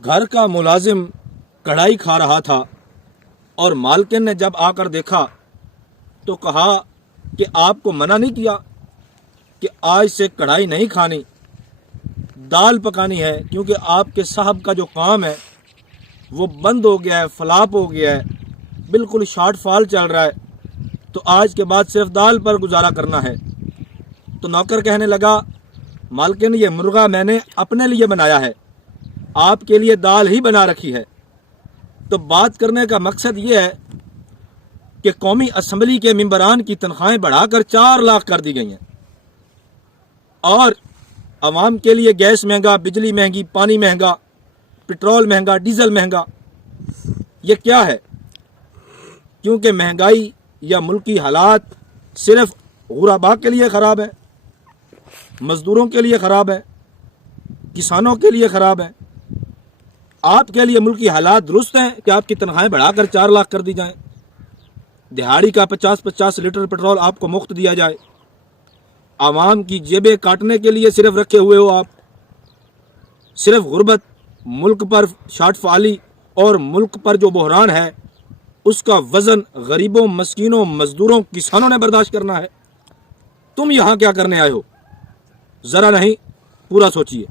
گھر کا ملازم کڑھائی کھا رہا تھا اور مالکن نے جب آ کر دیکھا تو کہا کہ آپ کو منع نہیں کیا کہ آج سے کڑھائی نہیں کھانی، دال پکانی ہے، کیونکہ آپ کے صاحب کا جو کام ہے وہ بند ہو گیا ہے، فلاپ ہو گیا ہے، بالکل شارٹ فال چل رہا ہے، تو آج کے بعد صرف دال پر گزارا کرنا ہے۔ تو نوکر کہنے لگا مالکن یہ مرغا میں نے اپنے لیے بنایا ہے، آپ کے لیے دال ہی بنا رکھی ہے۔ تو بات کرنے کا مقصد یہ ہے کہ قومی اسمبلی کے ممبران کی تنخواہیں بڑھا کر 4 لاکھ کر دی گئی ہیں، اور عوام کے لیے گیس مہنگا، بجلی مہنگی، پانی مہنگا، پٹرول مہنگا، ڈیزل مہنگا۔ یہ کیا ہے؟ کیونکہ مہنگائی یا ملکی حالات صرف غرباء کے لیے خراب ہے، مزدوروں کے لیے خراب ہے، کسانوں کے لیے خراب ہے۔ آپ کے لیے ملکی حالات درست ہیں کہ آپ کی تنخواہیں بڑھا کر 4 لاکھ کر دی جائیں، دہاڑی کا 50 لیٹر پٹرول آپ کو مفت دیا جائے، عوام کی جیبیں کاٹنے کے لیے صرف رکھے ہوئے ہو آپ، صرف غربت، ملک پر شارٹ فالی اور ملک پر جو بحران ہے اس کا وزن غریبوں، مسکینوں، مزدوروں، کسانوں نے برداشت کرنا ہے۔ تم یہاں کیا کرنے آئے ہو؟ ذرا نہیں، پورا سوچیے۔